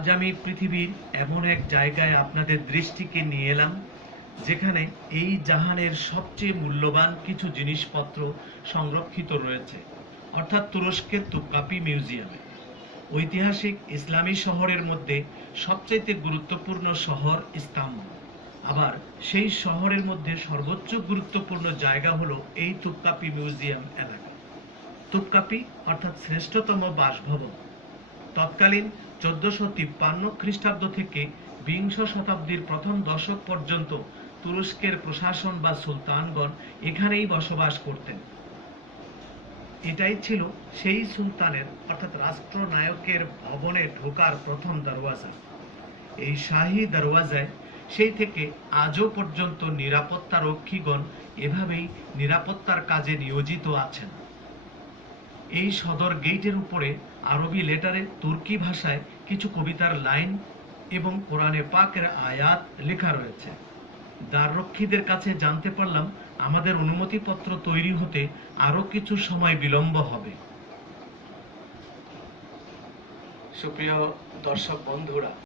আজ আমি পৃথিবীর এমন এক জায়গায় আপনাদের দৃষ্টিকে নিয়ে এলাম যেখানে এই জাহানের সবচেয়ে মূল্যবান কিছু জিনিসপত্র সংরক্ষিত রয়েছে, অর্থাৎ তুরস্কের তুপকাপি মিউজিয়ামে। ঐতিহাসিক ইসলামী শহরের মধ্যে সবচেয়ে গুরুত্বপূর্ণ শহর ইস্তাম্বুল। আবার সেই শহরের মধ্যে সর্বোচ্চ গুরুত্বপূর্ণ জায়গা হলো এই তুপকাপি মিউজিয়াম এলাকা। তুপকাপি অর্থাৎ শ্রেষ্ঠতম বাসভবন। তৎকালীন 1453 খ্রিস্টাব্দ থেকে বিংশ শতাব্দীর প্রথম দশক পর্যন্ত তুরস্কের প্রশাসন বা সুলতানগণ এখানেই বসবাস করতেন। এটাই ছিল সেই সুলতানের অর্থাৎ রাষ্ট্রনায়কের ভবনে ঢোকার প্রথম দরওয়াজা। এই শাহী দরওয়াজায় সেই থেকে আজও পর্যন্ত নিরাপত্তা রক্ষীগণ এভাবেই নিরাপত্তার কাজে নিয়োজিত আছেন। এই সদর গেটের উপরে আরবি লেটারে তুর্কি ভাষায় কিছু কবিতার লাইন এবং কোরআনে পাকের আয়াত লেখা রয়েছে। দ্বাররক্ষীদের কাছে জানতে পারলাম আমাদের অনুমতিপত্র তৈরি হতে আরো কিছু সময় বিলম্ব হবে। সুপ্রিয় দর্শক বন্ধুরা,